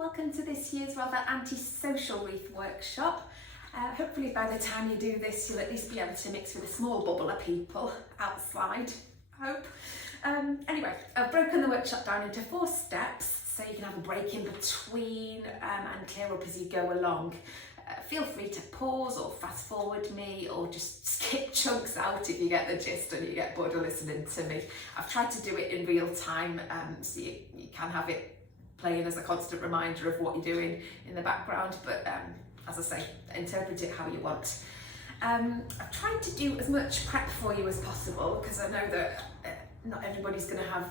welcome to this year's rather anti-social wreath workshop. Hopefully by the time you do this you'll at least be able to mix with a small bubble of people outside, I hope. Anyway, I've broken the workshop down into 4 steps so you can have a break in between and clear up as you go along. Feel free to pause or fast forward me or just skip chunks out if you get the gist and you get bored of listening to me. I've tried to do it in real time so you can have it playing as a constant reminder of what you're doing in the background, but as I say, interpret it how you want. I've tried to do as much prep for you as possible because I know that not everybody's going to have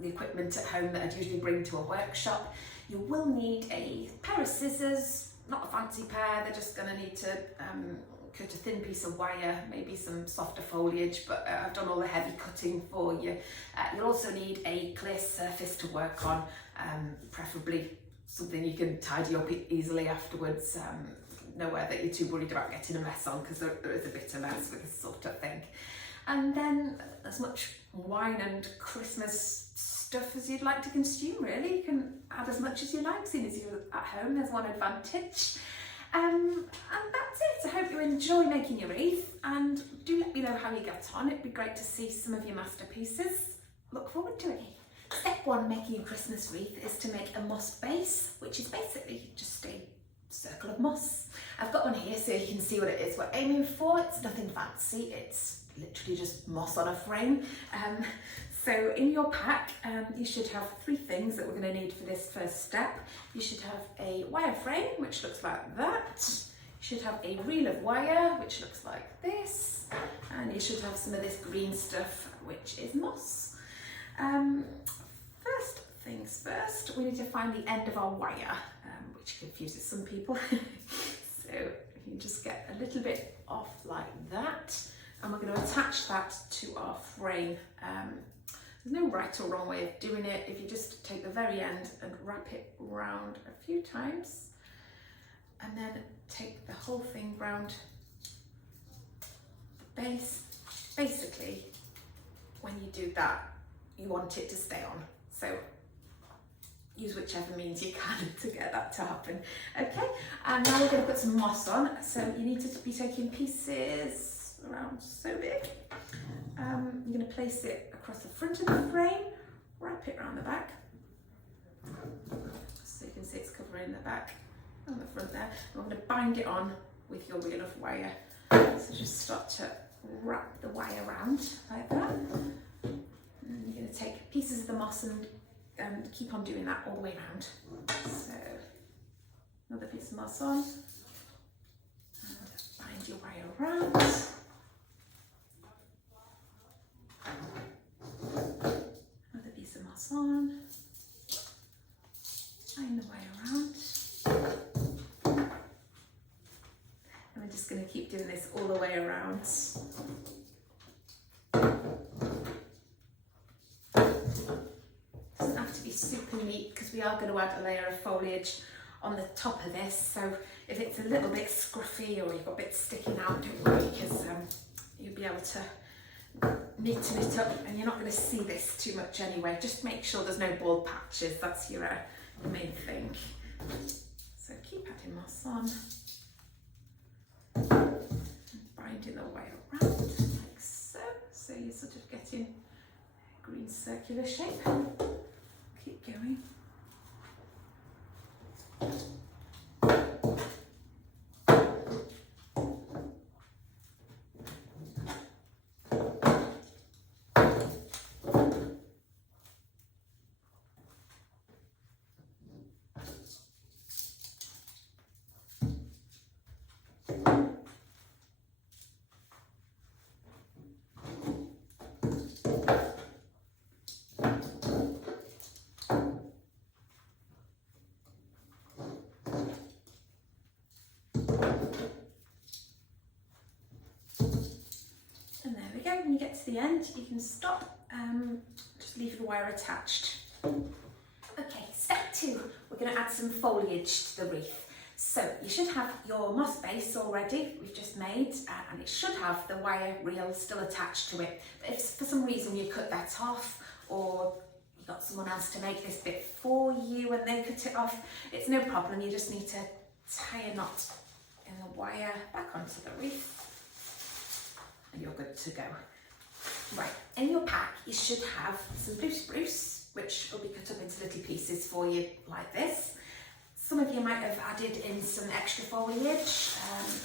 the equipment at home that I'd usually bring to a workshop. You will need a pair of scissors, not a fancy pair, they're just going to need to cut a thin piece of wire, maybe some softer foliage, but I've done all the heavy cutting for you. You'll also need a clear surface to work on, preferably something you can tidy up easily afterwards, nowhere that you're too worried about getting a mess on, because there is a bit of mess with this sort of thing. And then as much wine and Christmas stuff as you'd like to consume, really. You can add as much as you like, seeing as you're at home, there's one advantage. And that's it. I hope you enjoy making your wreath, and do let me know how you get on. It'd be great to see some of your masterpieces. Look forward to it. Step 1 making a Christmas wreath is to make a moss base, which is basically just a circle of moss. I've got one here so you can see what it is we're aiming for. It's nothing fancy, it's literally just moss on a frame. So in your pack, you should have 3 things that we're going to need for this first step. You should have a wire frame, which looks like that. You should have a reel of wire, which looks like this. And you should have some of this green stuff, which is moss. First things first, we need to find the end of our wire, which confuses some people. So you just get a little bit off like that, and we're going to attach that to our frame. There's no right or wrong way of doing it. If you just take the very end and wrap it round a few times, and then take the whole thing round the base. Basically, when you do that, you want it to stay on. So use whichever means you can to get that to happen. Okay, and now we're going to put some moss on. So you need to be taking pieces around so big. You're going to place it across the front of the frame, wrap it around the back, so you can see it's covering the back and the front there. And we're going to bind it on with your reel of wire. So just start to wrap the wire around like that. And you're going to take pieces of the moss and keep on doing that all the way around. So another piece of moss on, and bind your wire around. Another piece of moss on, bind the wire around. And we're just going to keep doing this all the way around. Doesn't have to be super neat because we are going to add a layer of foliage on the top of this, so if it's a little bit scruffy or you've got bits sticking out, don't worry, because you'll be able to neaten it up, and you're not going to see this too much anyway. Just make sure there's no bald patches, that's your main thing. So keep adding moss on, and binding the wire around like so, so you're sort of getting a green circular shape. Keep going. When you get to the end, you can stop, just leave the wire attached. Okay, step 2, we're going to add some foliage to the wreath. So you should have your moss base already, we've just made, and it should have the wire reel still attached to it. But if for some reason you cut that off, or you got someone else to make this bit for you and they cut it off, it's no problem. You just need to tie a knot in the wire back onto the wreath and you're good to go. Right, in your pack you should have some blue spruce, which will be cut up into little pieces for you like this. Some of you might have added in some extra foliage.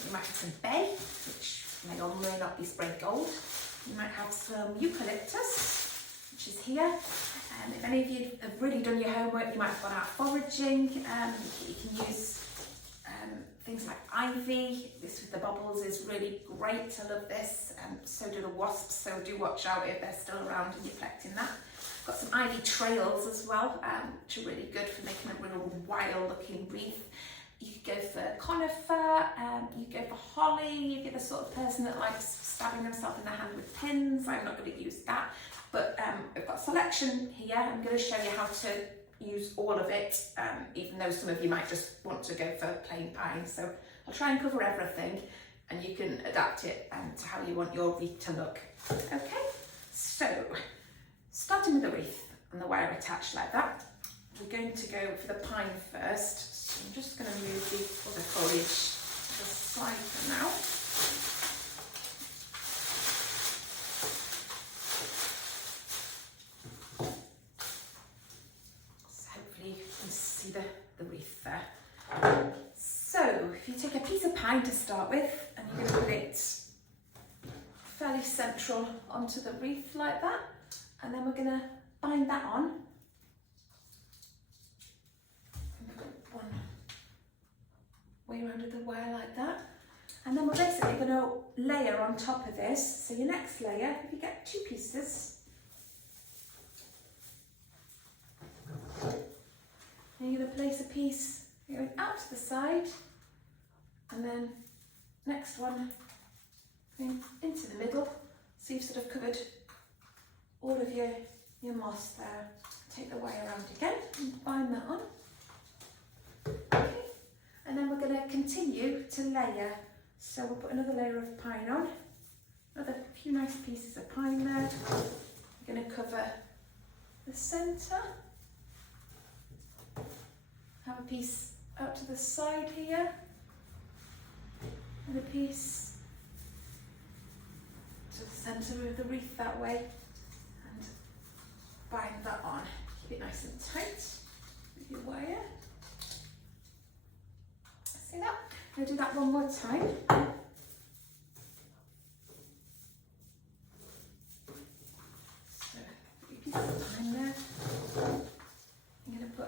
You might have some bay, which may or may not be sprayed gold. You might have some eucalyptus, which is here. If any of you have really done your homework, you might have gone out foraging. You can use things like ivy. This with the bubbles is really great. I love this. So do the wasps, so do watch out if they're still around and you're collecting that. Got some ivy trails as well, which are really good for making a real wild looking wreath. You could go for conifer, you could go for holly if you're the sort of person that likes stabbing themselves in the hand with pins. I'm not going to use that, but I've got a selection here. I'm going to show you how to use all of it, even though some of you might just want to go for plain pine. So I'll try and cover everything and you can adapt it to how you want your wreath to look. Okay, so starting with the wreath and the wire attached like that, we're going to go for the pine first. So I'm just going to move the other foliage to the side for now. So hopefully you can see the wreath there. So if you take a piece of pine to start with and you're going to put it fairly central onto the wreath like that, and then we're going to bind that on. One way around the wire like that. And then we're basically going to layer on top of this. So your next layer, if you get 2 pieces, and you're going to place a piece going out to the side, and then next one going into the middle. So you've sort of covered all of your moss there. Take the wire around again and bind that on. Okay. And then we're going to continue to layer. So we'll put another layer of pine on. Another few nice pieces of pine there. We're going to cover the centre. Have a piece out to the side here. And a piece to the centre of the wreath that way. Bind that on. Keep it nice and tight with your wire. See that? I'm going to do that one more time. So, a piece of pine there. I'm going to put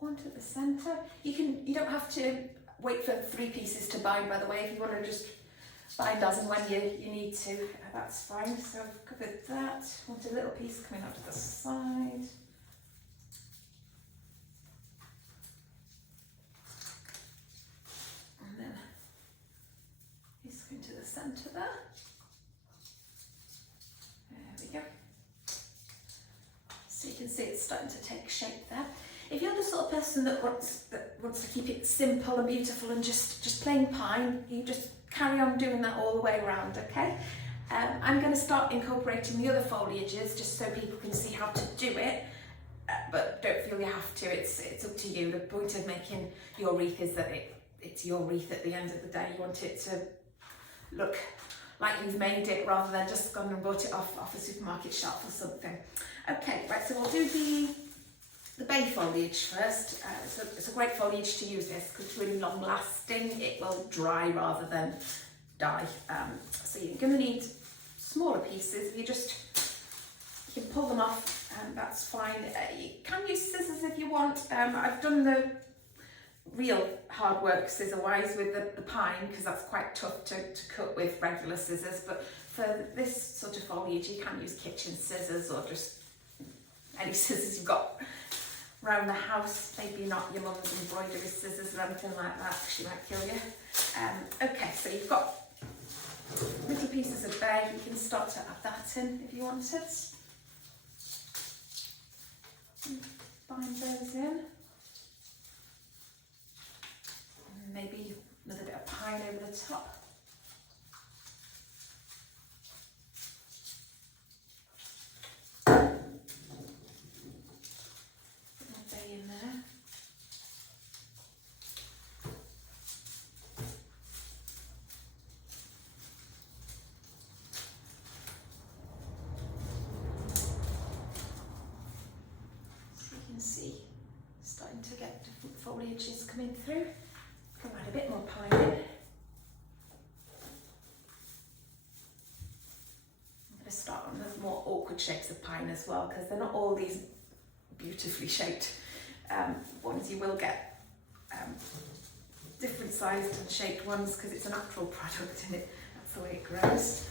one to the centre. You don't have to wait for 3 pieces to bind, by the way. If you want to just bind as and when you need to, that's fine. So I've covered that. Want a little piece coming out to the side. And then piece going to the centre there. There we go. So you can see it's starting to take shape there. If you're the sort of person that wants to keep it simple and beautiful and just plain pine, you just carry on doing that all the way around, okay? I'm going to start incorporating the other foliages just so people can see how to do it, but don't feel you have to. It's up to you. The point of making your wreath is that it's your wreath at the end of the day. You want it to look like you've made it rather than just gone and bought it off a supermarket shelf or something. Okay, right, so we'll do the bay foliage first. It's a great foliage to use this because it's really long lasting. It will dry rather than die. So you're going to need smaller pieces. You can pull them off, that's fine. You can use scissors if you want. I've done the real hard work scissor wise with the pine because that's quite tough to cut with regular scissors, but for this sort of foliage you can use kitchen scissors or just any scissors you've got around the house, maybe not your mum's embroidery scissors or anything like that, she might kill you. Okay, so you've got little pieces of bay, you can start to add that in if you wanted. Bind those in. And maybe another bit of pine over the top. coming through. Can add a bit more pine in. I'm going to start on the more awkward shapes of pine as well, because they're not all these beautifully shaped ones. You will get different sized and shaped ones because it's a natural product, isn't it? That's the way it grows.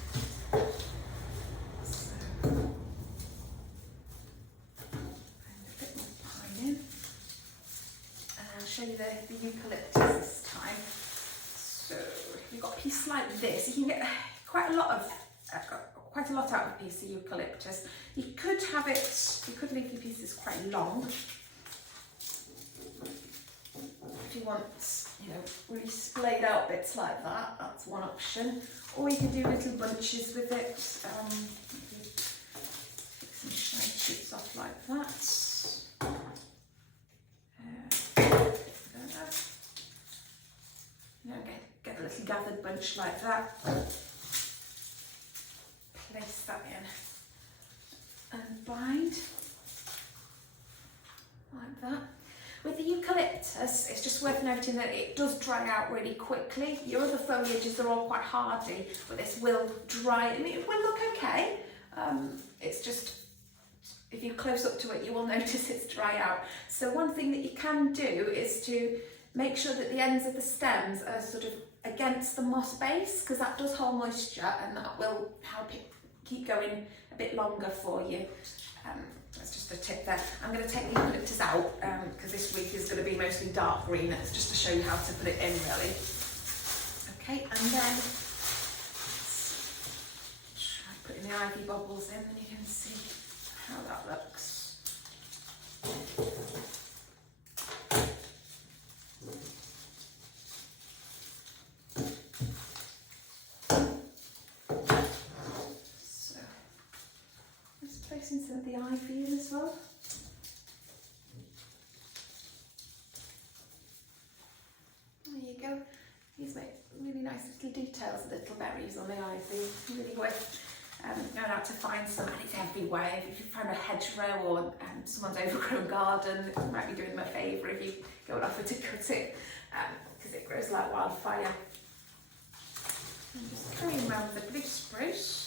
So, a bit more pine in. And I'll show you the eucalyptus this time. So you've got a piece like this. You can get quite a lot out of a piece of eucalyptus. You could leave your pieces quite long if you want, really splayed out bits like that. That's one option. Or you can do little bunches with it. Maybe pick some side shoots off like that. Get a little gathered bunch like that. Place that in and bind like that. With the eucalyptus, it's just worth noting that it does dry out really quickly. Your other foliages are all quite hardy, but this will dry. I mean, it will look okay. It's just, if you're close up to it, you will notice it's dry out. So one thing that you can do is to make sure that the ends of the stems are sort of against the moss base, because that does hold moisture and that will help it keep going a bit longer for you. That's just a tip there. I'm going to take the eucalyptus out because this week is going to be mostly dark green. That's just to show you how to put it in, really. Okay, and then try putting the ivy bubbles in, and you can see how that looks. Placing some of the ivy in as well. There you go. These make really nice little details, little berries on the ivy. Really worth going out to find some, and it's everywhere. If you find a hedgerow or someone's overgrown garden, it might be doing them a favour if you go and offer to cut it, because it grows like wildfire. I'm just carrying around the blue spruce.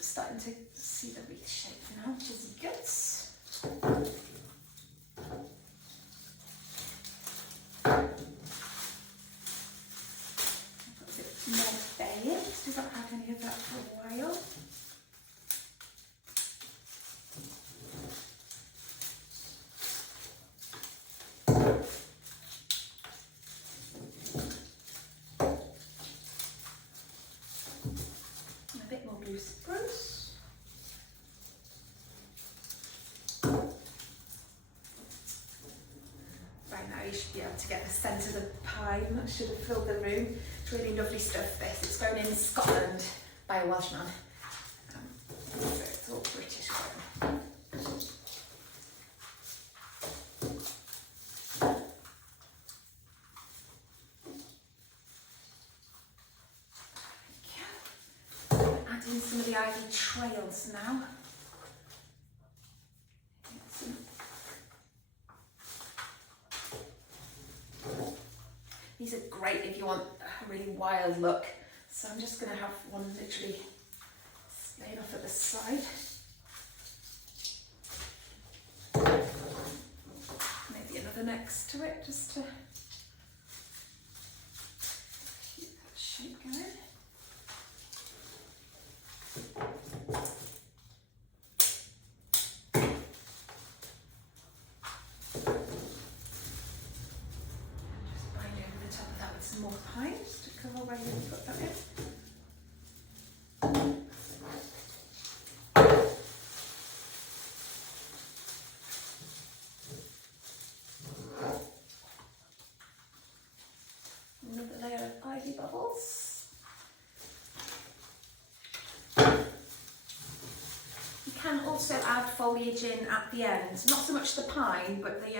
Starting to see the wreath shape now, which is good. I've got a bit more bayet. We've not had any of that for a while. A bit more blue spruce. Right now you should be able to get the scent of the pine. That should have filled the room. It's really lovely stuff, this. It's grown in Scotland by a Welshman. So it's all British grown. Adding some of the ivy trails now. These are great if you want a really wild look. So I'm just going to have one literally splayed off at the side. Maybe another next to it, just to keep that shape going. More pine just to cover where you put that in. Another layer of ivy bubbles. You can also add foliage in at the end. Not so much the pine, but the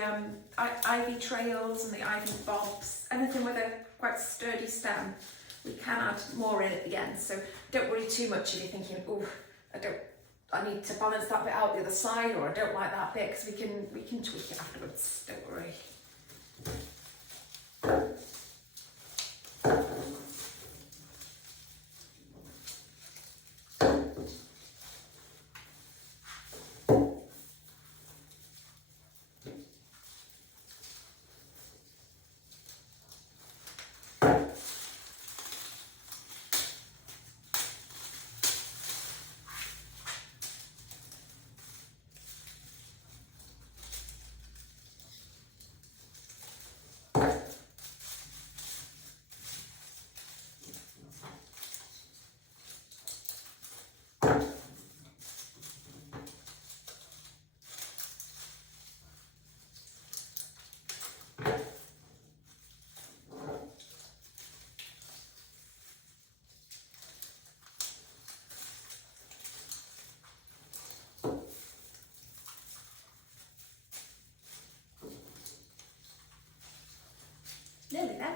ivy trails and the ivy bobs. Anything with a quite sturdy stem, we can add more in at the end. So don't worry too much if you're thinking, oh, I need to balance that bit out the other side, or I don't like that bit, because we can tweak it afterwards. Don't worry. Nearly there.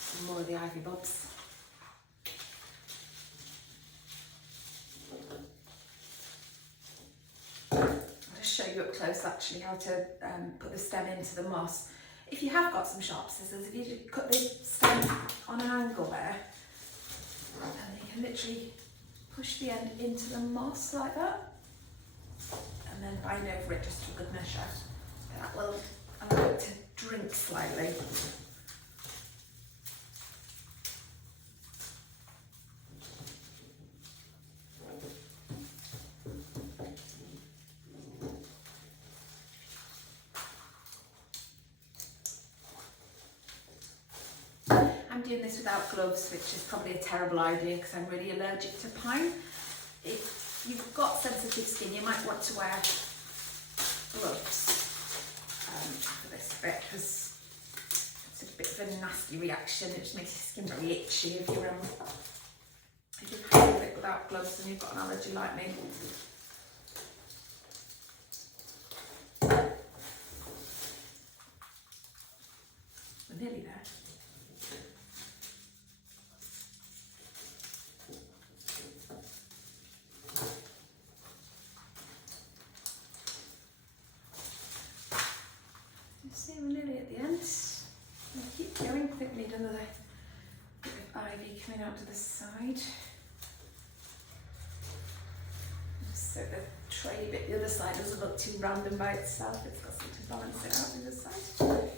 Some more of the ivy bobs. I'll just show you up close actually how to put the stem into the moss. If you have got some sharp scissors, if you just cut the stem on an angle there, and you can literally push the end into the moss like that, and then bind over it just for good measure. That will allow it to drink slightly. I'm doing this without gloves, which is probably a terrible idea because I'm really allergic to pine. If you've got sensitive skin, you might want to wear gloves for this bit, because it's a bit of a nasty reaction. It just makes your skin very itchy if you've handled it without gloves and you've got an allergy like me. We're nearly there. See, we're nearly at the end. I'll keep going. I think we need another bit of ivy coming out to the side. So the tray bit, the other side doesn't look too random by itself. It's got something to balance it out on the other side.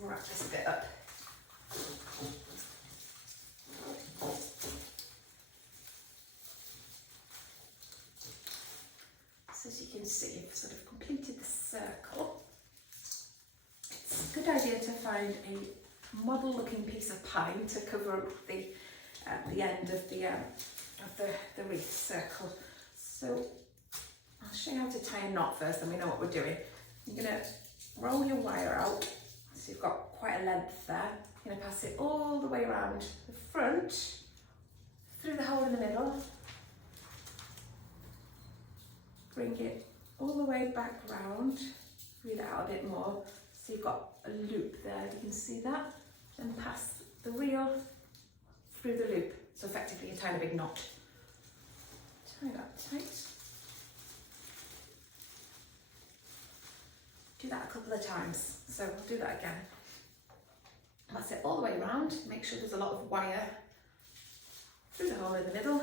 Wrap this bit up. So as you can see, you've sort of completed the circle. It's a good idea to find a model looking piece of pine to cover up the end of the wreath circle. So I'll show you how to tie a knot first, then we know what we're doing. You're going to roll your wire out. So you've got quite a length there. You're going to pass it all the way around the front, through the hole in the middle, bring it all the way back round, reel it out a bit more. So you've got a loop there, you can see that. Then pass the reel through the loop. So effectively you tie a big knot. Tie that tight. Do that a couple of times. So we'll do that again. That's it all the way around. Make sure there's a lot of wire through the hole in the middle,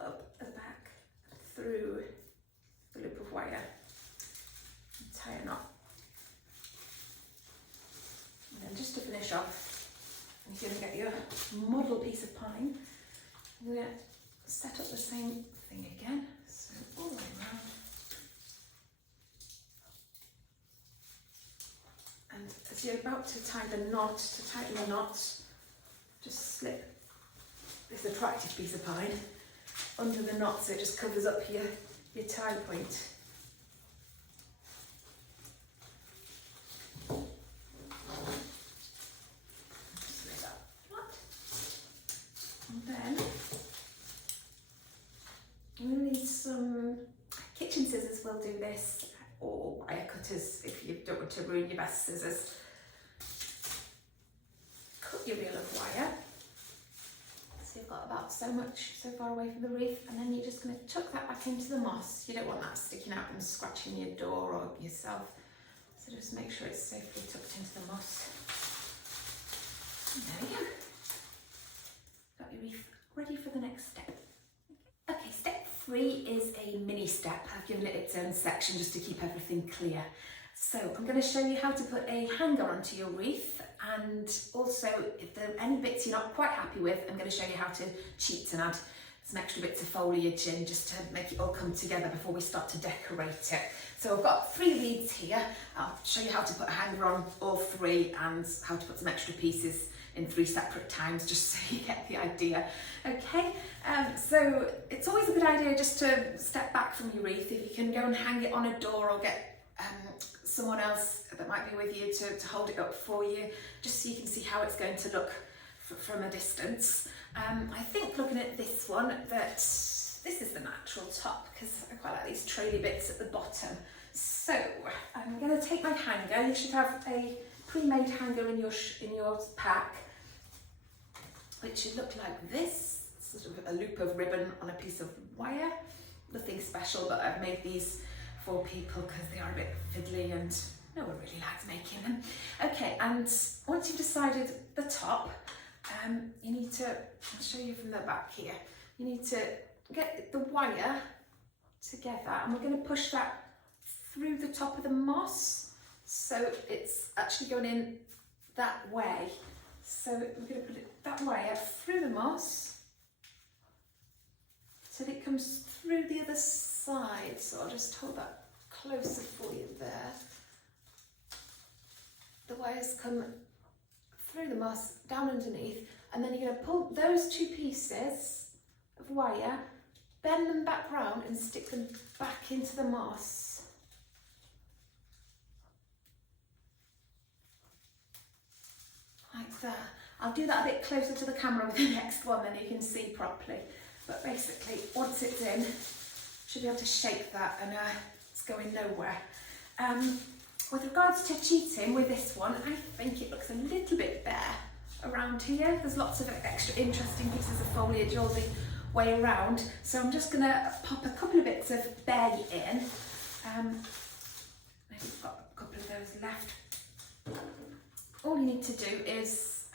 up the back, through the loop of wire, and tie a knot. And then just to finish off, you're going to get your model piece of pine. We're going to set up the same thing again, so all the way around. And as you're about to tie the knot, to tighten the knot, just slip this attractive piece of pine under the knot so it just covers up your tie point. Just lay that flat. And then I'm going to need some kitchen scissors will do this, or wire cutters if you don't want to ruin your best scissors. Cut your reel of wire. So you've got about so far away from the wreath, and then you're just going to tuck that back into the moss. You don't want that sticking out and scratching your door or yourself. So just make sure it's safely tucked into the moss. And there you go. Got your wreath ready for the next step. Okay, step 3 is a mini step. I've given it its own section just to keep everything clear. So I'm going to show you how to put a hanger onto your wreath, and also if there are any bits you're not quite happy with, I'm going to show you how to cheat and add some extra bits of foliage in just to make it all come together before we start to decorate it. So I've got 3 leads here. I'll show you how to put a hanger on all 3 and how to put some extra pieces in 3 separate times, just so you get the idea. Okay, so it's always a good idea just to step back from your wreath. If you can go and hang it on a door or get someone else that might be with you to hold it up for you, just so you can see how it's going to look from a distance. I think looking at this one that this is the natural top, because I quite like these traily bits at the bottom. So I'm going to take my hanger. You should have a pre-made hanger in your pack, which should look like this, sort of a loop of ribbon on a piece of wire. Nothing special, but I've made these for people because they are a bit fiddly and no one really likes making them. Okay, and once you've decided the top, you need to, I'll show you from the back here, you need to get the wire together, and we're going to push that through the top of the moss, so it's actually going in that way. So we're going to put it that wire through the moss so that it comes through the other side. So I'll just hold that closer for you there. The wires come through the moss, down underneath, and then you're going to pull those 2 pieces of wire, bend them back round and stick them back into the moss. Like that. I'll do that a bit closer to the camera with the next one, then you can see properly. But basically, once it's in, you should be able to shake that, and it's going nowhere. With regards to cheating with this one, I think it looks a little bit bare around here. There's lots of extra interesting pieces of foliage all the way around. So I'm just going to pop a couple of bits of bay in. Maybe we've got a couple of those left. All you need to do is,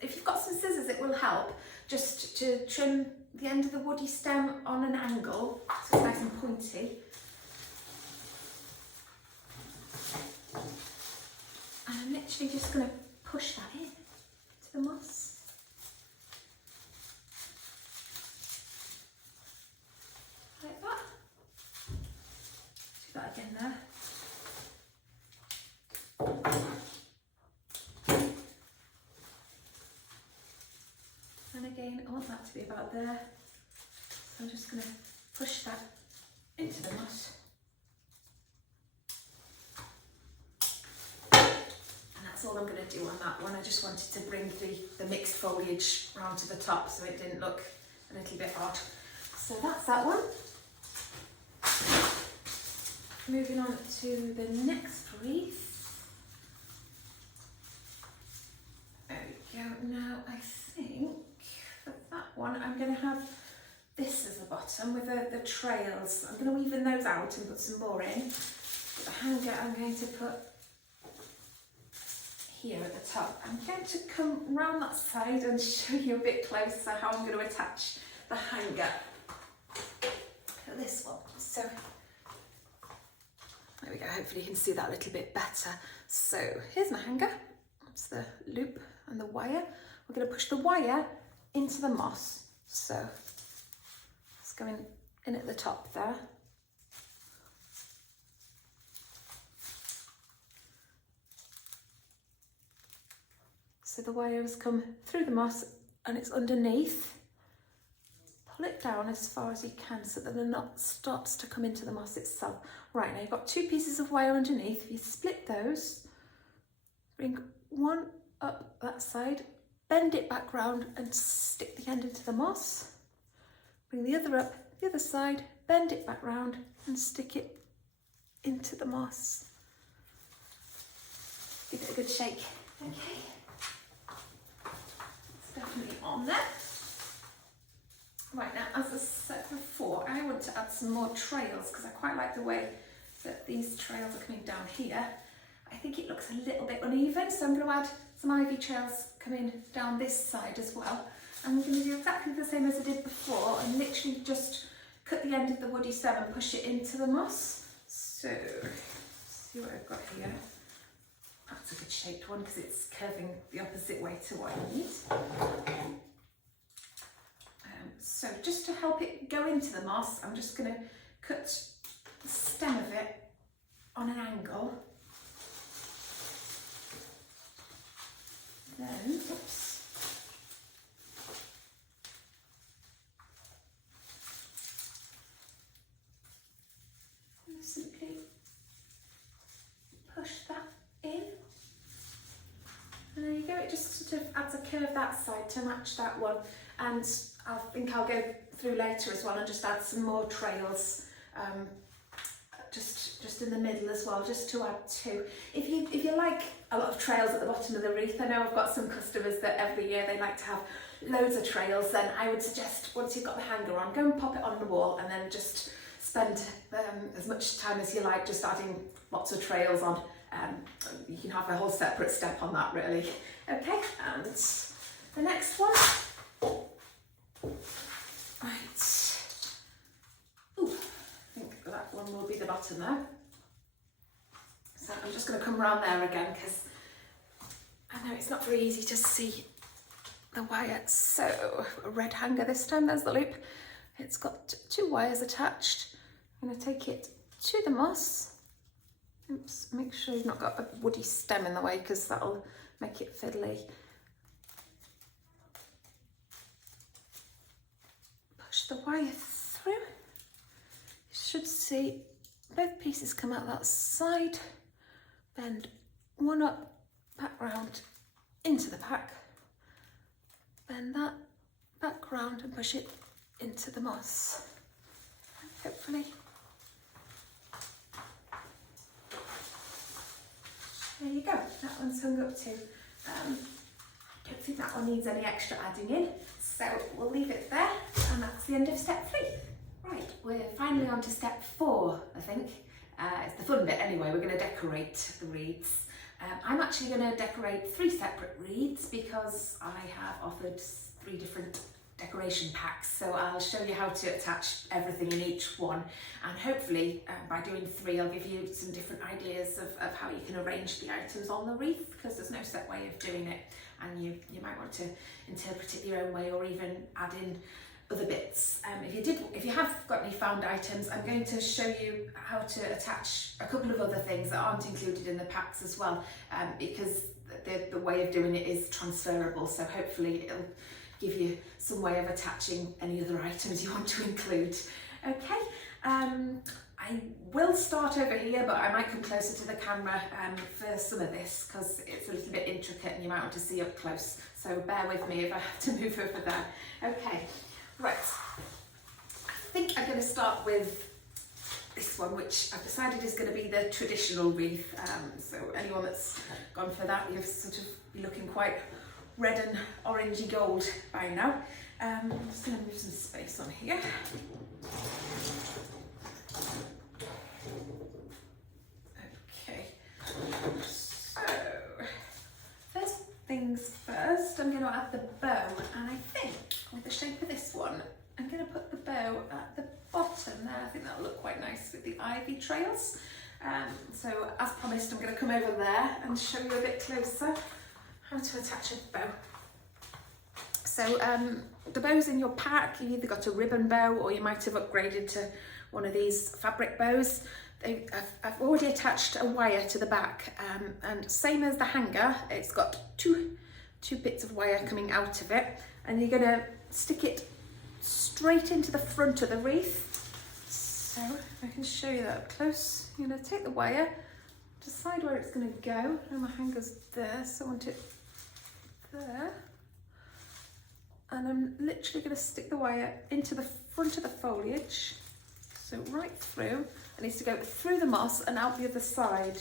if you've got some scissors, it will help just to trim the end of the woody stem on an angle so it's nice and pointy. And I'm literally just going to push that in to the moss. Like that. Do that again there. And again, I want that to be about there. So I'm just going to push that into the moss. That's all I'm going to do on that one. I just wanted to bring the mixed foliage round to the top so it didn't look a little bit odd. So that's that one. Moving on to the next wreath. There we go. Now I think for that one I'm going to have this as the bottom with the trails. I'm going to even those out and put some more in. For the hanger I'm going to put here at the top. I'm going to come round that side and show you a bit closer how I'm going to attach the hanger for this one. So there we go, hopefully you can see that a little bit better. So here's my hanger, that's the loop and the wire. We're going to push the wire into the moss. So it's going in at the top there. So the wire has come through the moss and it's underneath. Pull it down as far as you can so that the knot starts to come into the moss itself. Right, now you've got two pieces of wire underneath. If you split those, bring one up that side, bend it back round and stick the end into the moss. Bring the other up the other side, bend it back round and stick it into the moss. Give it a good shake. Okay. Definitely on there. Right, now as I said before, I want to add some more trails because I quite like the way that these trails are coming down here. I think it looks a little bit uneven, so I'm going to add some ivy trails coming down this side as well. And I'm going to do exactly the same as I did before and literally just cut the end of the woody stem and push it into the moss. So, see what I've got here. That's a good shaped one because it's curving the opposite way to what I need. So just to help it go into the moss, I'm just going to cut the stem of it on an angle. Then, oops. And simply push that in. And there you go, it just sort of adds a curve that side to match that one. And I think I'll go through later as well and just add some more trails just in the middle as well, just to add to. If you like a lot of trails at the bottom of the wreath, I know I've got some customers that every year they like to have loads of trails, then I would suggest once you've got the hanger on, go and pop it on the wall and then just spend as much time as you like just adding lots of trails on. You can have a whole separate step on that really. Okay, and the next one. Right. Ooh, I think that one will be the bottom there. So I'm just going to come around there again because I know it's not very easy to see the wire. So a red hanger this time, there's the loop. It's got two wires attached. I'm going to take it to the moss. Oops, make sure you've not got a woody stem in the way because that'll make it fiddly. Push the wire through. You should see both pieces come out that side. Bend one up, back round into the pack. Bend that back round and push it into the moss. Hopefully. There you go, that one's hung up too. I don't think that one needs any extra adding in, so we'll leave it there, and that's the end of step 3. Right, we're finally on to step 4, I think. It's the fun bit anyway, we're going to decorate the wreaths. I'm actually going to decorate 3 separate wreaths because I have offered 3 different decoration packs, so I'll show you how to attach everything in each one, and hopefully by doing 3 I'll give you some different ideas of how you can arrange the items on the wreath, because there's no set way of doing it and you might want to interpret it your own way or even add in other bits. If you have got any found items, I'm going to show you how to attach a couple of other things that aren't included in the packs as well, because the way of doing it is transferable, so hopefully it'll give you some way of attaching any other items you want to include. Okay, I will start over here, but I might come closer to the camera for some of this because it's a little bit intricate and you might want to see up close, so bear with me if I have to move over there. Okay, right, I think I'm going to start with this one, which I've decided is going to be the traditional wreath, so anyone that's gone for that, you'll sort of be looking quite red and orangey gold by now. I'm just going to move some space on here. Okay, so I'm going to add the bow, and I think with the shape of this one, I'm going to put the bow at the bottom there. I think that'll look quite nice with the ivy trails. So as promised, I'm going to come over there and show you a bit closer how to attach a bow. So the bows in your pack, you've either got a ribbon bow or you might have upgraded to one of these fabric bows. I've already attached a wire to the back, and same as the hanger, it's got two bits of wire coming out of it, and you're going to stick it straight into the front of the wreath. So if I can show you that up close, you're going to take the wire, decide where it's going to go, and my hanger's there, so I want it there, and I'm literally going to stick the wire into the front of the foliage, so right through. It needs to go through the moss and out the other side.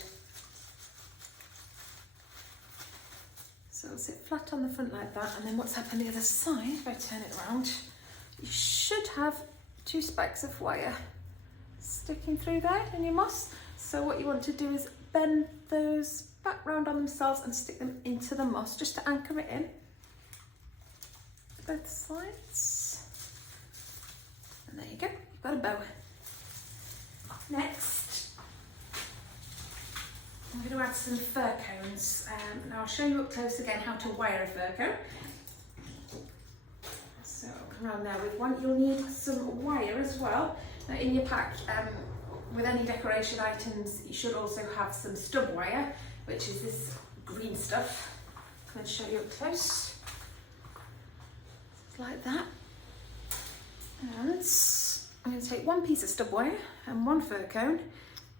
So it'll sit flat on the front like that, and then what's happened the other side, if I turn it around, you should have 2 spikes of wire sticking through there in your moss. So what you want to do is bend those back round on themselves and stick them into the moss just to anchor it in. Both sides. And there you go, you've got a bow. Next, I'm going to add some fir cones, and I'll show you up close again how to wire a fir cone. So I'll come around there with one. You'll need some wire as well. Now in your pack, with any decoration items, you should also have some stub wire, which is this green stuff. I'm going to show you up close, like that. And I'm going to take one piece of stub wire and one fir cone,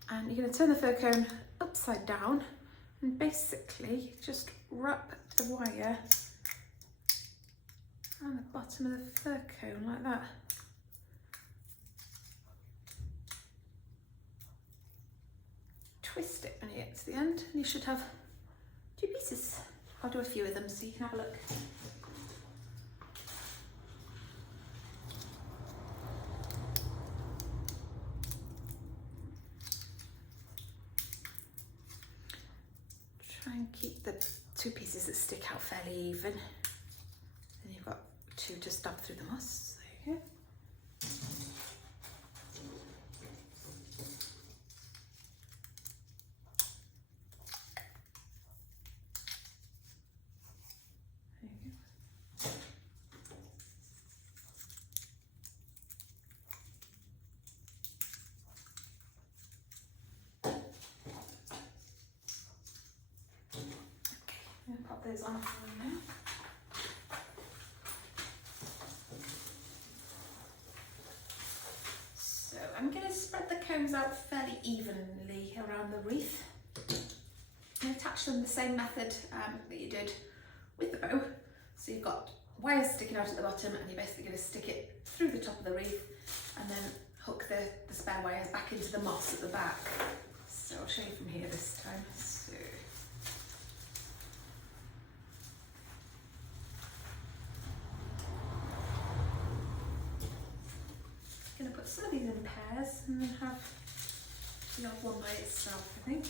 and you're going to turn the fir cone upside down and basically just wrap the wire around the bottom of the fir cone like that. Twist it when you get to the end, and you should have 2 pieces. I'll do a few of them so you can have a look. Try and keep the 2 pieces that stick out fairly even. Then you've got 2 to stab through the moss. There you go. Pop those on for now. So I'm going to spread the cones out fairly evenly around the wreath and attach them the same method that you did with the bow. So you've got wires sticking out at the bottom, and you're basically going to stick it through the top of the wreath and then hook the spare wires back into the moss at the back. So I'll show you from here this time. So I'm going to put some of these in pairs and then have the odd one by itself, I think.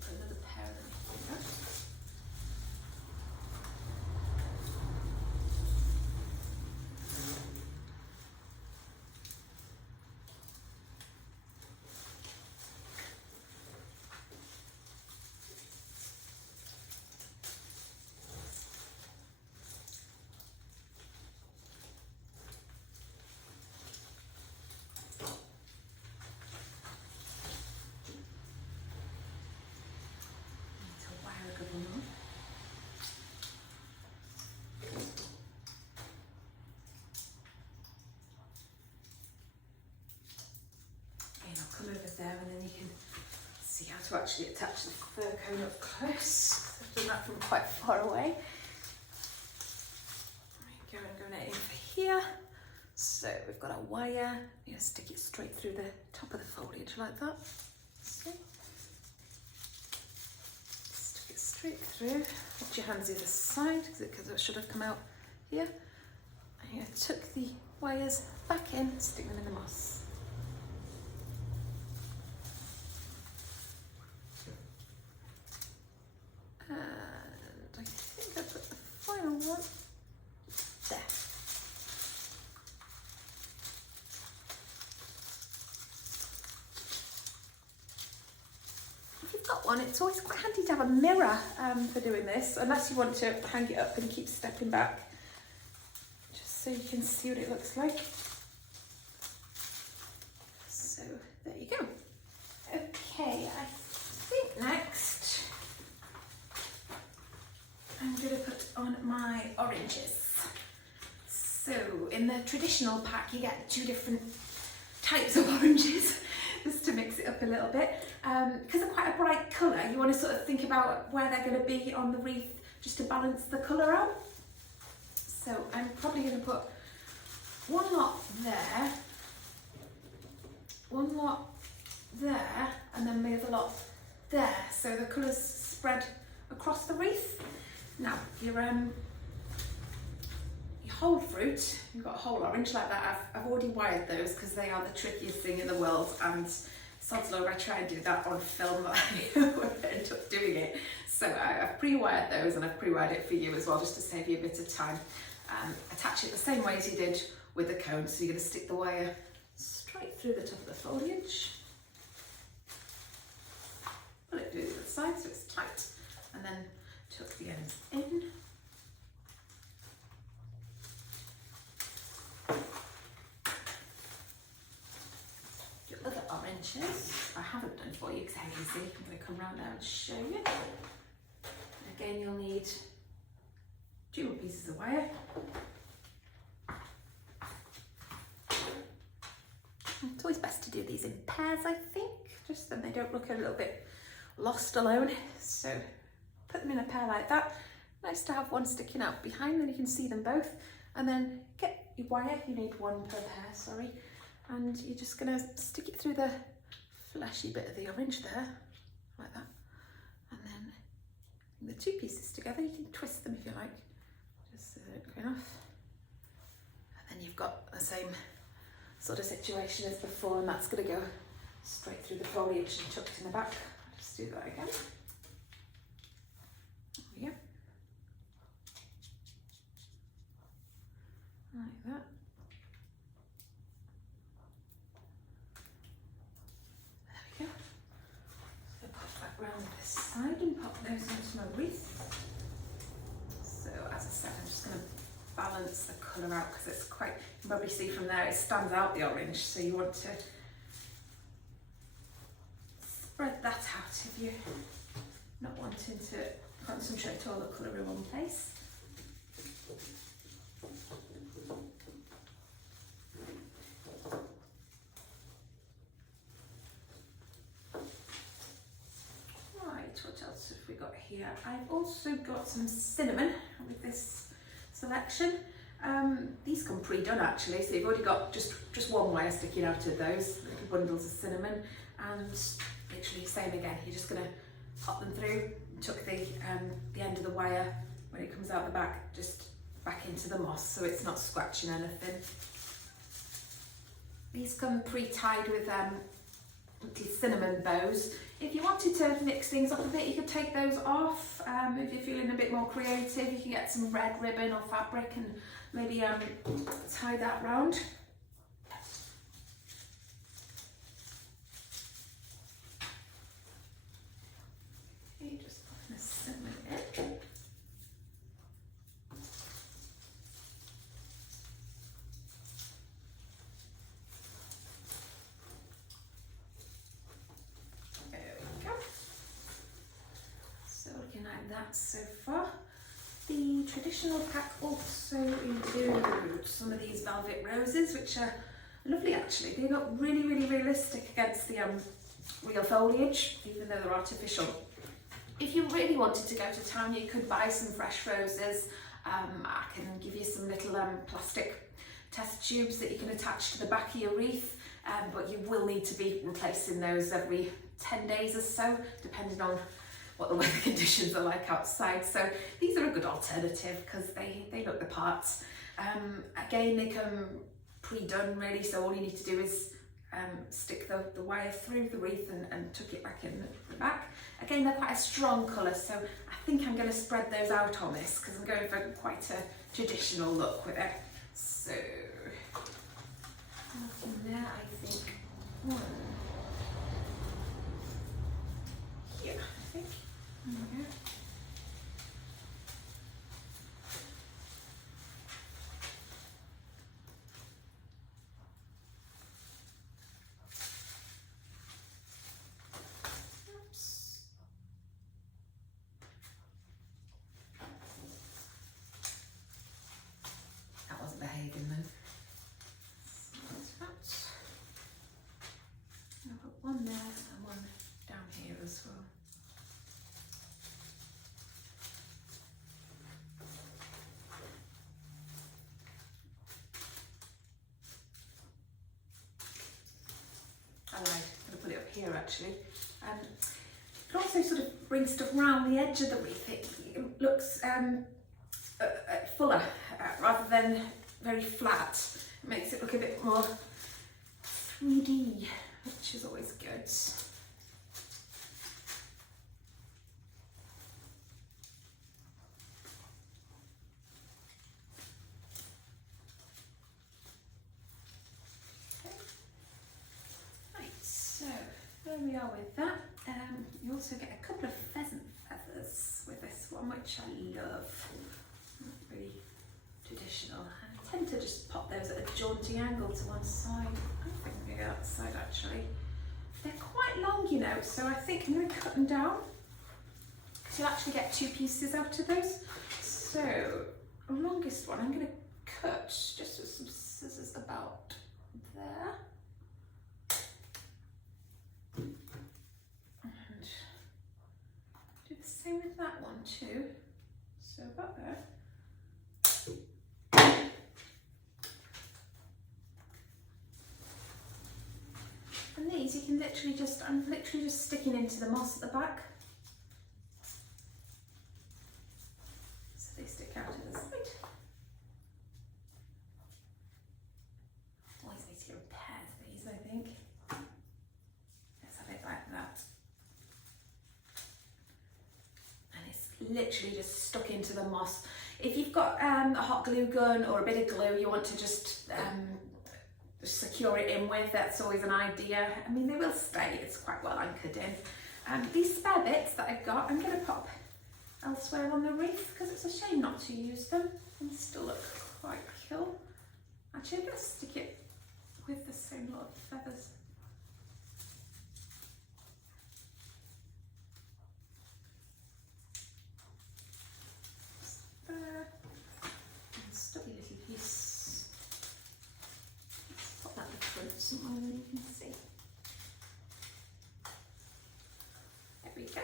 Put another pair of them here. Come over there, and then you can see how to actually attach the fir cone up close. I've done that from quite far away. There you go, I'm going in for here. So we've got our wire, you know, stick it straight through the top of the foliage like that. See? Stick it straight through. Put your hands the other side because it should have come out here. And you tuck the wires back in, stick them in the moss. one. There. If you've got one, it's always quite handy to have a mirror for doing this, unless you want to hang it up and keep stepping back, just so you can see what it looks like. So there you go. Okay, I think next I'm going to put on my oranges. So in the traditional pack you get 2 different types of oranges, just to mix it up a little bit. Because they're quite a bright colour, you want to sort of think about where they're going to be on the wreath just to balance the colour out. So I'm probably going to put one lot there, one lot there, and then the other lot there, so the colours spread across the wreath. Now your whole fruit, you've got a whole orange like that. I've already wired those because they are the trickiest thing in the world, and sod's law, I try and do that on film, but I won't end up doing it. So I've pre-wired those, and I've pre-wired it for you as well, just to save you a bit of time. Attach it the same way as you did with the cone, so you're going to stick the wire straight through the top of the foliage. Pull it through the side so it's tight, and then tuck the ends in. Your other oranges, I haven't done for you because I can see, I'm going to come around now and show you. Again, you'll need 2 more pieces of wire. It's always best to do these in pairs, I think, just then they don't look a little bit lost alone. So put them in a pair like that. Nice to have one sticking out behind, then you can see them both. And then get your wire, you need 1 per pair, sorry. And you're just gonna stick it through the fleshy bit of the orange there, like that. And then the 2 pieces together, you can twist them if you like, just so they don't go off. And then you've got the same sort of situation as before, and that's going to go straight through the foliage and tucked in the back. I'll just do that again. There we go. Like that. There we go. So pop that round this side and pop those into my wreath. So as I said, I'm just going to balance the colour out because it's quite, you can probably see from there it stands out the orange, so you want to spread that out if you're not wanting to concentrate all the colour in one place. Right, what else have we got here? I've also got some cinnamon with this selection. These come pre-done actually, so you've already got just 1 wire sticking out of those little bundles of cinnamon, and literally same again, you're just going to pop them through, tuck the end of the wire when it comes out the back just back into the moss so it's not scratching anything. These come pre-tied with these cinnamon bows. If you wanted to mix things up a bit, you could take those off. If you're feeling a bit more creative, you can get some red ribbon or fabric and maybe tie that round. Okay, just put the cinnamon in. That so far. The traditional pack also includes some of these velvet roses, which are lovely actually. They look really, really realistic against the real foliage, even though they're artificial. If you really wanted to go to town, you could buy some fresh roses. I can give you some little plastic test tubes that you can attach to the back of your wreath, but you will need to be replacing those every 10 days or so, depending on what the weather conditions are like outside. So these are a good alternative because they look the part. Again, they come pre-done really, so all you need to do is stick the wire through the wreath and tuck it back in the back. Again, they're quite a strong colour, so I think I'm going to spread those out on this because I'm going for quite a traditional look with it. So, from there, I think one here, I think. There we go. Behaving then. So that's I'll put one there and one down here as well. I lied, I'm going to put it up here actually. It also sort of brings stuff round the edge of the wreath. It looks fuller rather than very flat. It makes it look a bit more 3D, which is always good. Okay. Right, so there we are with that. You also get a couple of pheasant feathers with this one, which I love. Really traditional. I tend to just pop those at a jaunty angle to one side. I think maybe that side actually. They're quite long, you know, so I think I'm going to cut them down because you'll actually get two pieces out of those. So the longest one I'm going to cut just with some scissors about there. And do the same with that one too. So about there. And these you can literally just, I'm literally just sticking into the moss at the back. So they stick out to the side. Always need to get a pair of these, I think. Let's have it like that. And it's literally just stuck into the moss. If you've got a hot glue gun or a bit of glue you want to just secure it in with, that's always an idea. I mean, they will stay, it's quite well anchored in. These spare bits that I've got, I'm going to pop elsewhere on the wreath because it's a shame not to use them and still look quite cool. Actually, I'm going to stick it with the same lot of feathers. There. And stubby little piece. Pop that in the front somewhere where you can see. There we go.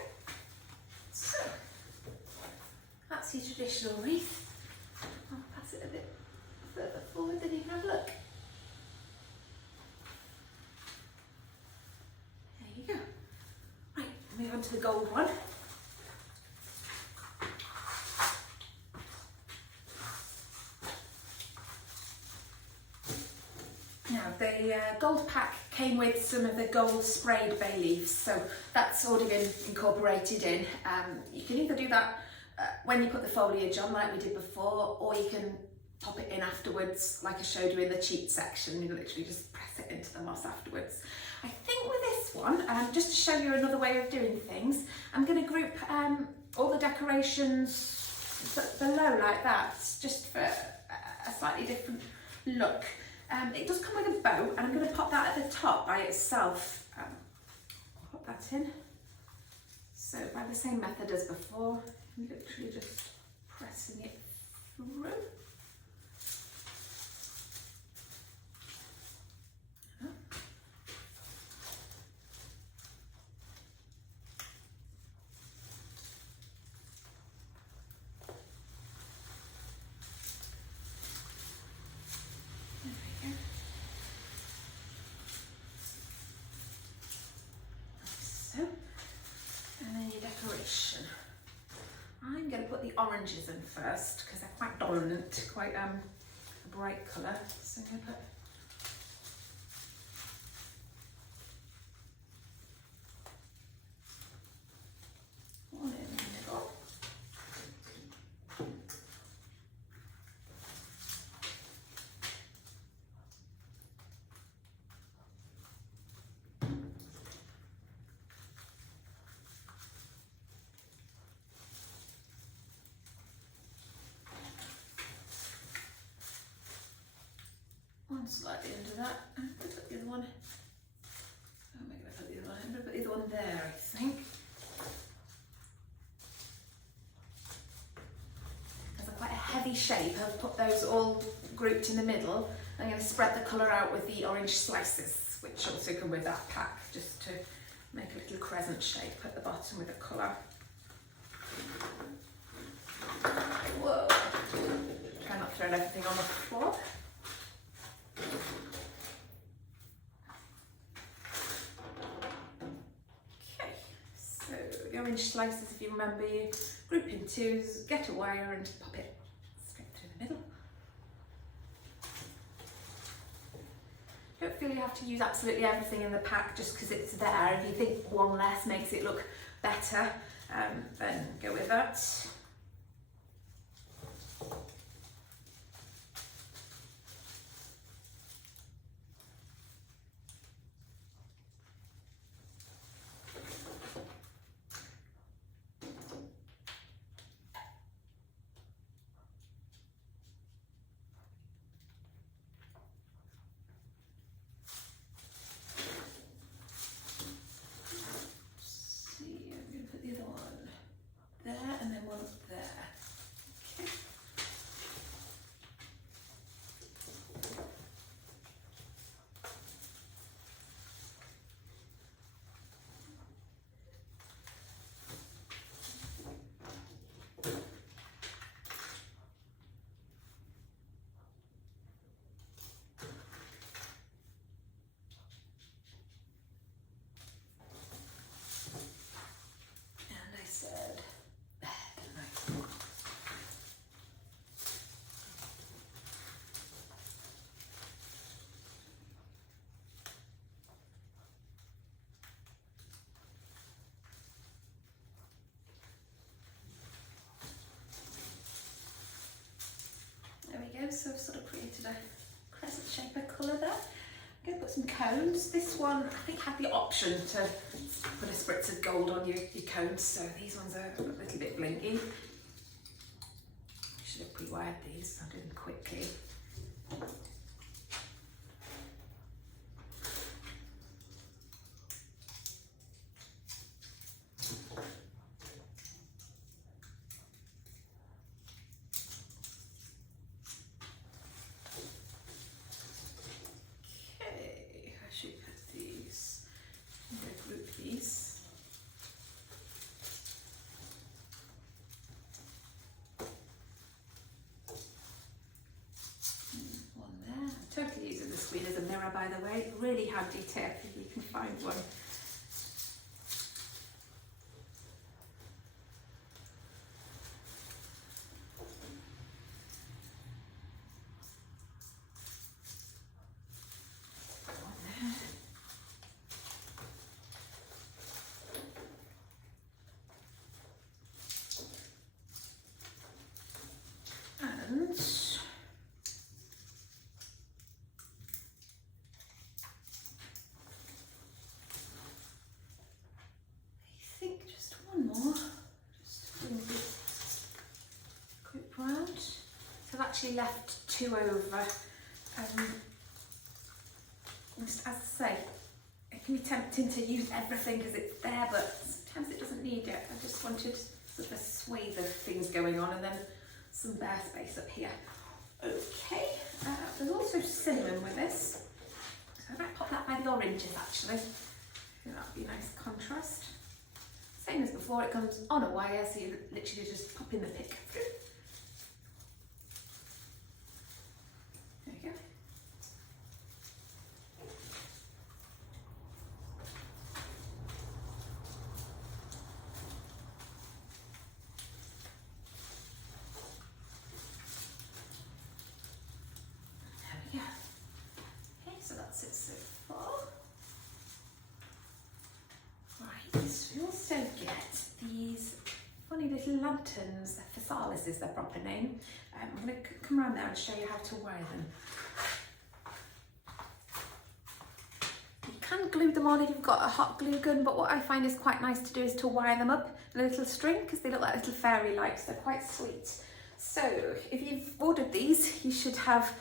So, that's your traditional wreath. I'll pass it a bit further forward and you can have a look. There you go. Right, move on to the gold one. The gold pack came with some of the gold sprayed bay leaves, so that's already been incorporated in. You can either do that when you put the foliage on like we did before, or you can pop it in afterwards like I showed you in the cheat section. You literally just press it into the moss afterwards. I think with this one, just to show you another way of doing things, I'm going to group all the decorations below like that, just for a slightly different look. It does come with a bow, and I'm going to pop that at the top by itself. Pop that in. So by the same method as before, literally just pressing it through. I'm going to put the oranges in first because they're quite dominant, quite a bright colour. So I'm going to put one slightly under that. I'm going to put the other one. Oh, maybe I put the other one. I'm going to put the other one there, I think. Because they're quite a heavy shape, I've put those all grouped in the middle. I'm going to spread the colour out with the orange slices, which also come with that pack, just to make a little crescent shape at the bottom with the colour. Whoa! Try not to throw everything on the floor. Okay, so the orange slices, if you remember, you group in twos, get a wire and pop it straight through the middle. Don't feel you have to use absolutely everything in the pack just because it's there. If you think one less makes it look better, then go with that. So I've sort of created a crescent shape of colour there. I'm going to put some cones. This one I think had the option to put a spritz of gold on your cones, so these ones are a little bit blinky. I should have pre-wired these, I'll do them quickly. Totally using the screen as a mirror, by the way. Really handy tip if you can find one. Actually left two over. Just as I say, it can be tempting to use everything because it's there, but sometimes it doesn't need it. I just wanted sort of a swathe of things going on and then some bare space up here. Okay, there's also cinnamon with this, so I might pop that by the oranges actually. I think that would be a nice contrast. Same as before, it comes on a wire, so you literally just pop in the pick through. Lanterns, Physalis is their proper name. I'm going to come around there and show you how to wire them. You can glue them on if you've got a hot glue gun, but what I find is quite nice to do is to wire them up in a little string because they look like little fairy lights. They're quite sweet. So if you've ordered these, you should have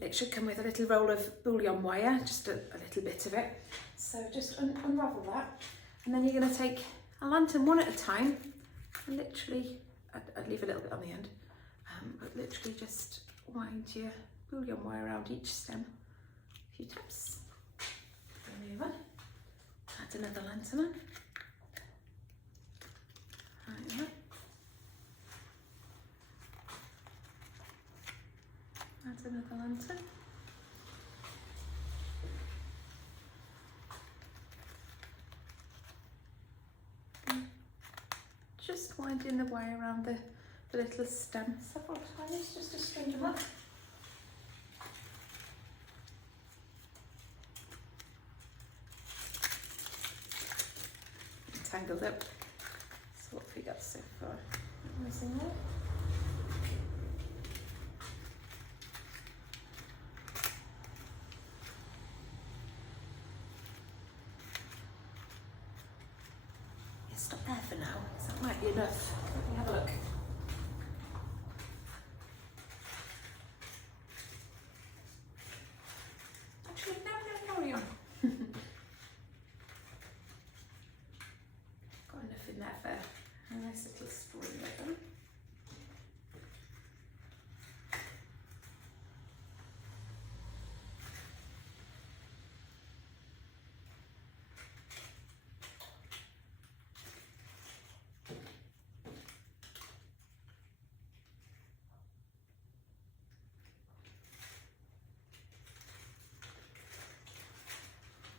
It should come with a little roll of bouillon wire, just a little bit of it. So just unravel that, and then you're going to take a lantern one at a time. Literally, I'd leave a little bit on the end, but literally just wind your bouillon wire around each stem a few taps. Move on. Add another lantern on. Right there. Add another lantern. Just winding the wire around the little stem several times just to string them up. Tangled up. So what have we got so far? Missing there. Stop there for now, so that might be enough. Let me have a look. Actually, no, carry on. Got enough in there for a nice little spring ribbon.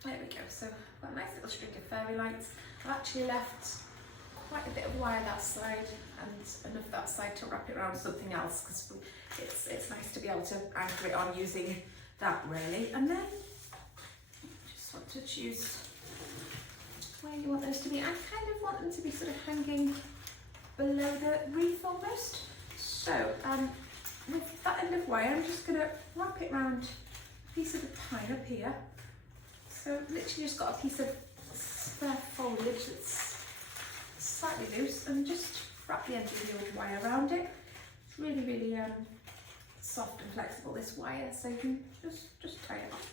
There we go, so got a nice little string of fairy lights. I've actually left quite a bit of wire that side and enough that side to wrap it around something else, because it's nice to be able to anchor it on using that really. And then just want to choose where you want those to be. I kind of want them to be sort of hanging below the wreath almost. So with that end of wire, I'm just going to wrap it around a piece of the pine up here. So literally just got a piece of spare foliage that's slightly loose, and just wrap the end of the old wire around it. It's really, really soft and flexible, this wire, so you can just tie it off.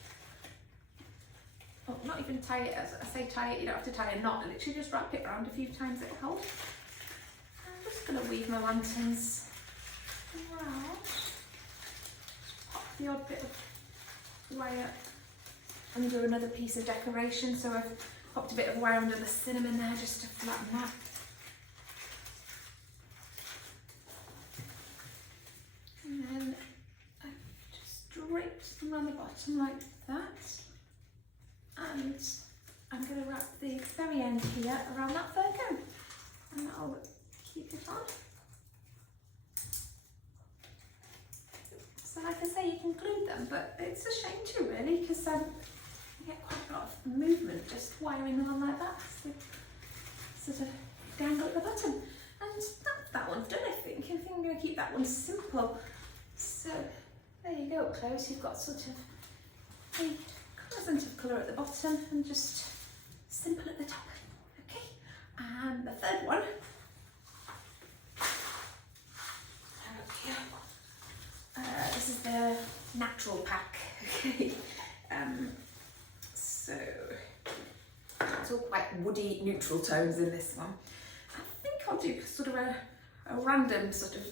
Oh, not even tie it, as I say tie it, you don't have to tie a knot, literally just wrap it around a few times, it'll hold. I'm just going to weave my lanterns around. Just pop the odd bit of wire under another piece of decoration, so I've popped a bit of wire under the cinnamon there just to flatten that. And then I've just draped them around the bottom like that, and I'm going to wrap the very end here around that fir cone, and that'll keep it on. So like I say, you can glue them, but it's a shame too really, because you get quite a lot of movement just wiring them on like that, so sort of dangle at the bottom. And that's that one done, I think. I think I'm going to keep that one simple. So there you go, up close you've got sort of a crescent of colour at the bottom and just simple at the top. Okay, and the third one. This is the natural pack. Okay. So it's all quite woody neutral tones in this one. I think I'll do sort of a random sort of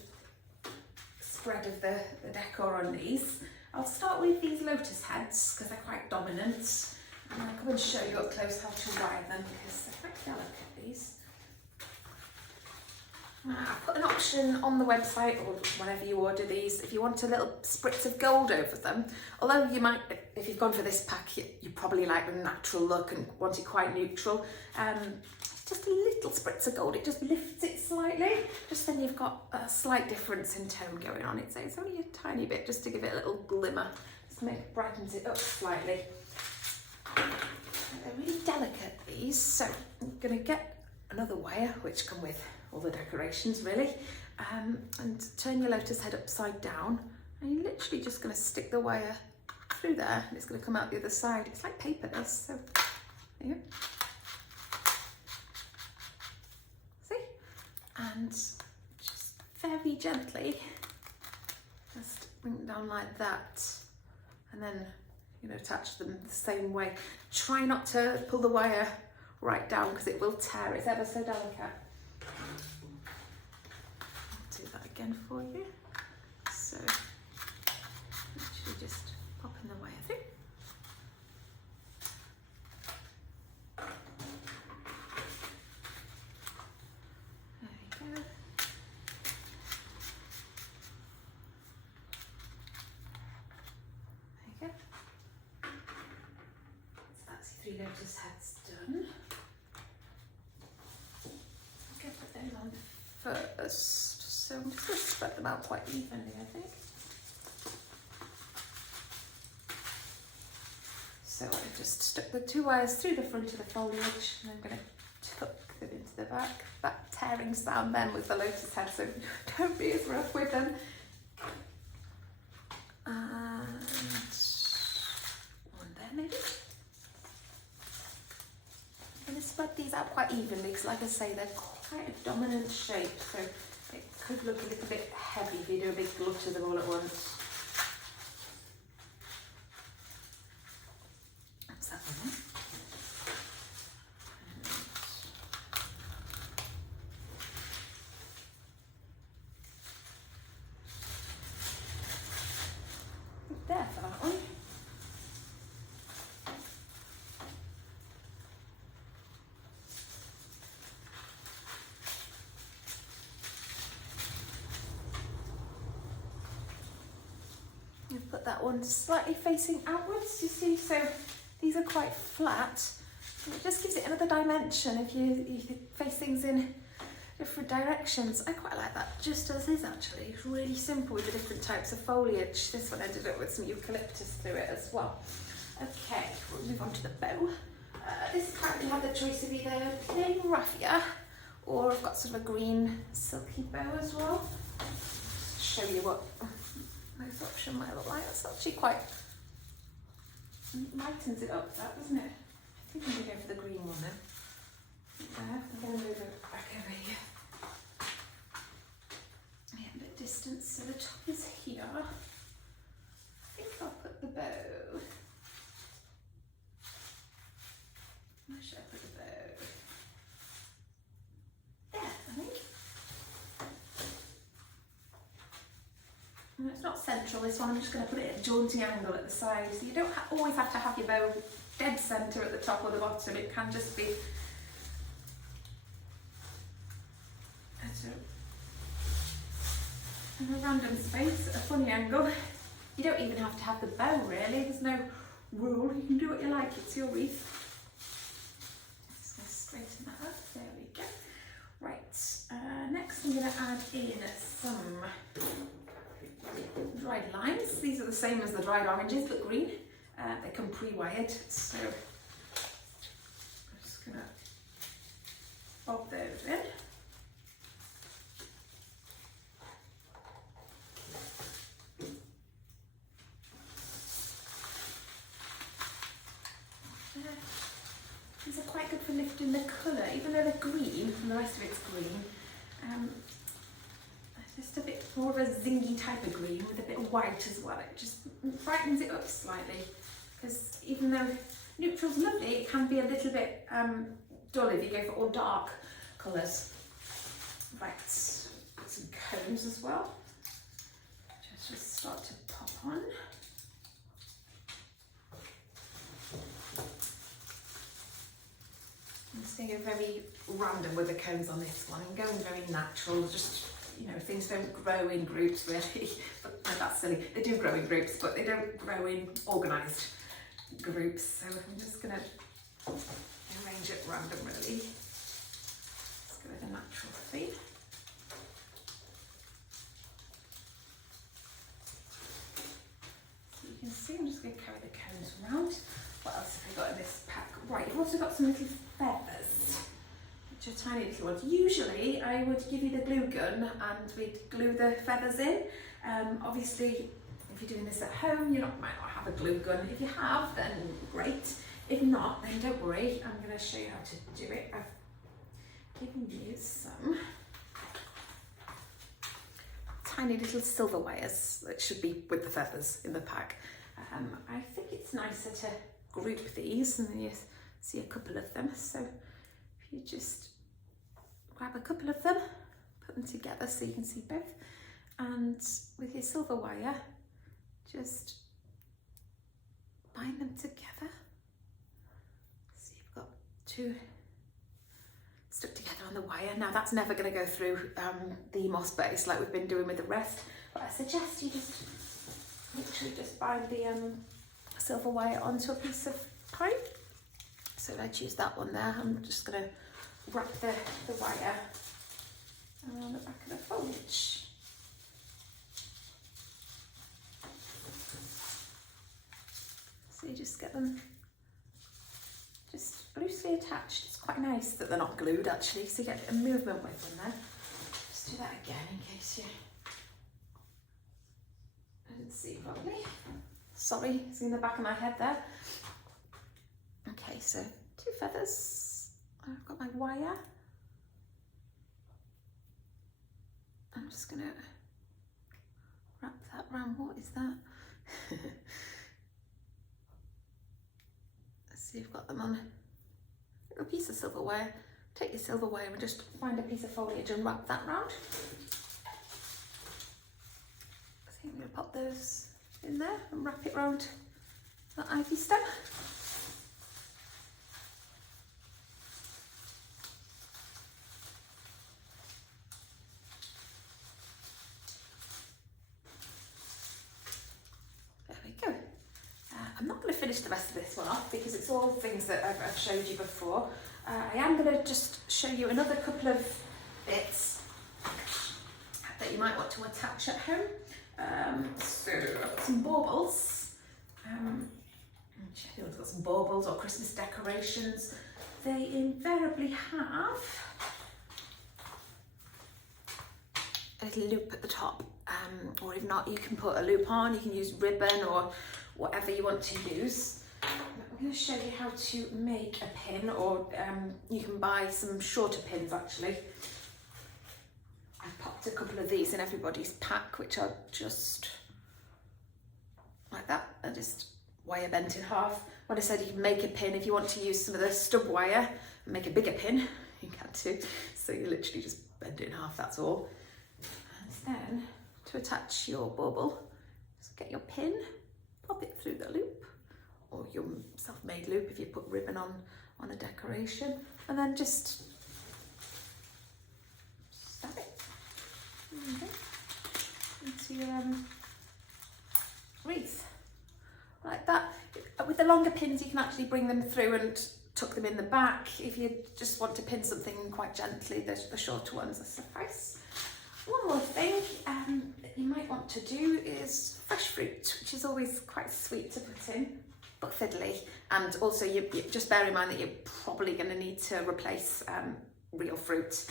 spread of the decor on these. I'll start with these lotus heads because they're quite dominant, and I'll come and show you up close how to wire them because they're quite delicate, these. I've put an option on the website, or whenever you order these, if you want a little spritz of gold over them. Although you might, if you've gone for this pack, you probably like the natural look and want it quite neutral. Just a little spritz of gold, it just lifts it slightly. Just then you've got a slight difference in tone going on. It's only a tiny bit, just to give it a little glimmer, just brightens it up slightly. They're really delicate, these, so I'm going to get another wire, which come with all the decorations really, and turn your lotus head upside down, and you're literally just going to stick the wire through there, and it's going to come out the other side. It's like paper, this, so there you go. See? And just very gently just bring them down like that, and then, you know, attach them the same way. Try not to pull the wire right down because it will tear. It's ever so delicate. I'll do that again for you. So literally just popping the wire through. There we go. There you go. So that's your 3 lotus heads done. Okay, put those on first. So I'm just going to spread them out quite evenly, I think. So I've just stuck the 2 wires through the front of the foliage, and I'm going to tuck them into the back. That tearing sound then with the lotus head, so don't be as rough with them. And one there maybe. I'm going to spread these out quite evenly because, like I say, they're quite a dominant shape, so it could look a little bit heavy if you do a big glut of them all at once. That's that one. There for that one. I've put that one slightly facing outwards, you see, so these are quite flat. And it just gives it another dimension if you face things in different directions. I quite like that just as is actually. It's really simple with the different types of foliage. This one ended up with some eucalyptus through it as well. Okay, we'll move on to the bow. This apparently had the choice of either plain raffia or I've got sort of a green silky bow as well. Just show you what this option might look like. It's actually quite lightens it up, that, doesn't it? I think I'm going to go for the green one then. There, I'm going to move it back over here. Yeah, a bit distant, so the top is here. I think I'll put the bow. Where should I put the bow? There, I think. And it's not central, this one. I'm just going to put it at a jaunty angle at the side. So you don't always have to have your bow dead centre at the top or the bottom. It can just be in a random space, at a funny angle. You don't even have to have the bow really. There's no rule. You can do what you like. It's your wreath. Just going to straighten that up. There we go. Right. Next, I'm going to add in some dried limes. These are the same as the dried oranges, but green. They come pre-wired, so I'm just going to bob those in. These are quite good for lifting the colour, even though they're green, and the rest of it's green. Just a bit more of a zingy type of green with a bit of white as well. It just brightens it up slightly, because even though neutral's lovely, it can be a little bit dull if you go for all dark colours. Right, put some cones as well. Just start to pop on. I'm just going to go very random with the cones on this one. I'm going very natural, just, you know, things don't grow in groups really. But no, that's silly. They do grow in groups, but they don't grow in organised groups. So I'm just going to arrange it random really. Let's go with a natural theme. So you can see I'm just going to carry the cones around. What else have we got in this pack? Right, you've also got some little feathers, which are tiny little ones. Usually I would give you the glue gun and we'd glue the feathers in. Obviously, if you're doing this at home, you might not have a glue gun. If you have, then great. If not, then don't worry. I'm going to show you how to do it. I've given you some tiny little silver wires that should be with the feathers in the pack. I think it's nicer to group these, and then you see a couple of them. So if you just grab a couple of them, put them together so you can see both, and with your silver wire, just bind them together. So you've got two stuck together on the wire. Now that's never going to go through the moss base like we've been doing with the rest, but I suggest you just literally just bind the silver wire onto a piece of pipe. So I choose that one there. I'm just going to wrap the wire around the back of the foliage. So you just get them just loosely attached. It's quite nice that they're not glued actually, so you get a bit of movement with them there. Just do that again in case you didn't see properly. Sorry, it's in the back of my head there. Okay, so 2 feathers. I've got my wire. I'm just gonna wrap that around. What is that? So you've got them on a piece of silver wire. Take your silver wire and just find a piece of foliage and wrap that round. I think I'm going to pop those in there and wrap it round the ivy stem. There we go. I'm not going to finish the rest of this one off because it's all things that I've showed you before. I am going to just show you another couple of bits that you might want to attach at home. So I've got some baubles. I've got some baubles or Christmas decorations. They invariably have a little loop at the top, or if not, you can put a loop on. You can use ribbon or whatever you want to use. I'm going to show you how to make a pin, or you can buy some shorter pins actually. I've popped a couple of these in everybody's pack, which are just like that. They're just wire bent in half. When I said you can make a pin, if you want to use some of the stub wire and make a bigger pin, you can too. So you literally just bend it in half, that's all. And then to attach your bauble, just get your pin, pop it through the loop, or your self-made loop if you put ribbon on a decoration, and then just stab it into your wreath like that. With the longer pins you can actually bring them through and tuck them in the back. If you just want to pin something quite gently, the shorter ones will suffice. One more thing that you might want to do is fresh fruit, which is always quite sweet to put in, but fiddly. And also you just bear in mind that you're probably going to need to replace real fruit.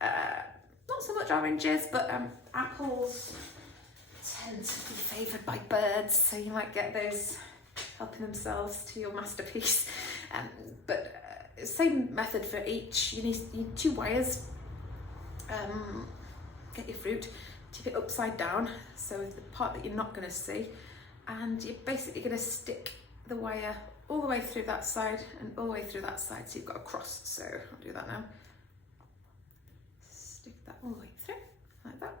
Not so much oranges, but apples tend to be favoured by birds, so you might get those helping themselves to your masterpiece. Same method for each. You need 2 wires. Get your fruit, tip it upside down, so the part that you're not going to see, and you're basically going to stick the wire all the way through that side and all the way through that side, so you've got a cross. So I'll do that now. Stick that all the way through, like that.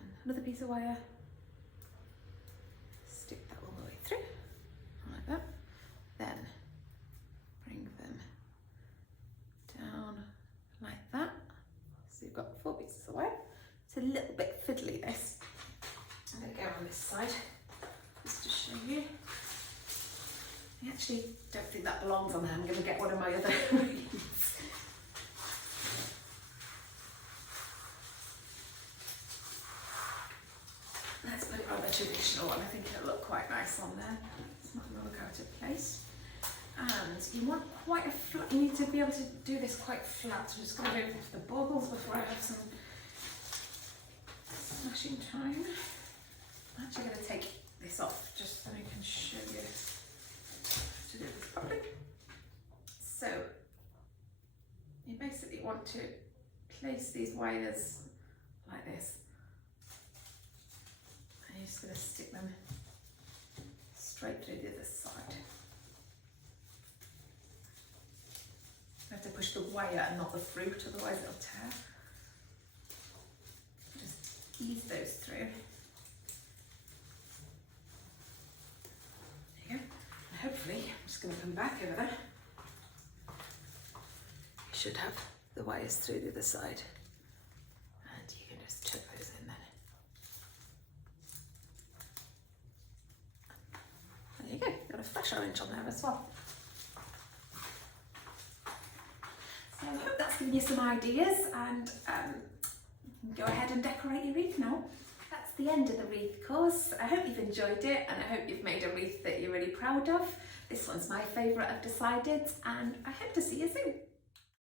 And another piece of wire, stick that all the way through, like that. Then bring them down like that. So you've got 4 pieces of wire. It's a little bit fiddly, this. I'm going to go on this side just to show you. I actually don't think that belongs on there. I'm going to get one of my other wreaths. Let's put it on the traditional one. I think it'll look quite nice on there. It's not going to look out of place. And you want quite a flat, you need to be able to do this quite flat. So I'm just going to go into the baubles before I have some smashing time. I'm actually going to take this off just so I can show you how to do this properly. So you basically want to place these wires like this just going to stick them straight through the other side. I have to push the wire and not the fruit, otherwise it'll tear. Just ease those through. There you go. And hopefully, I'm just going to come back over there. You should have the wires through the other side. And you can just tuck those in then. There you go, got a fresh orange on there as well. So I hope that's given you some ideas, and you can go ahead and decorate your wreath now. That's the end of the wreath course. I hope you've enjoyed it, and I hope you've made a wreath that you're really proud of. This one's my favourite, I've decided, and I hope to see you soon.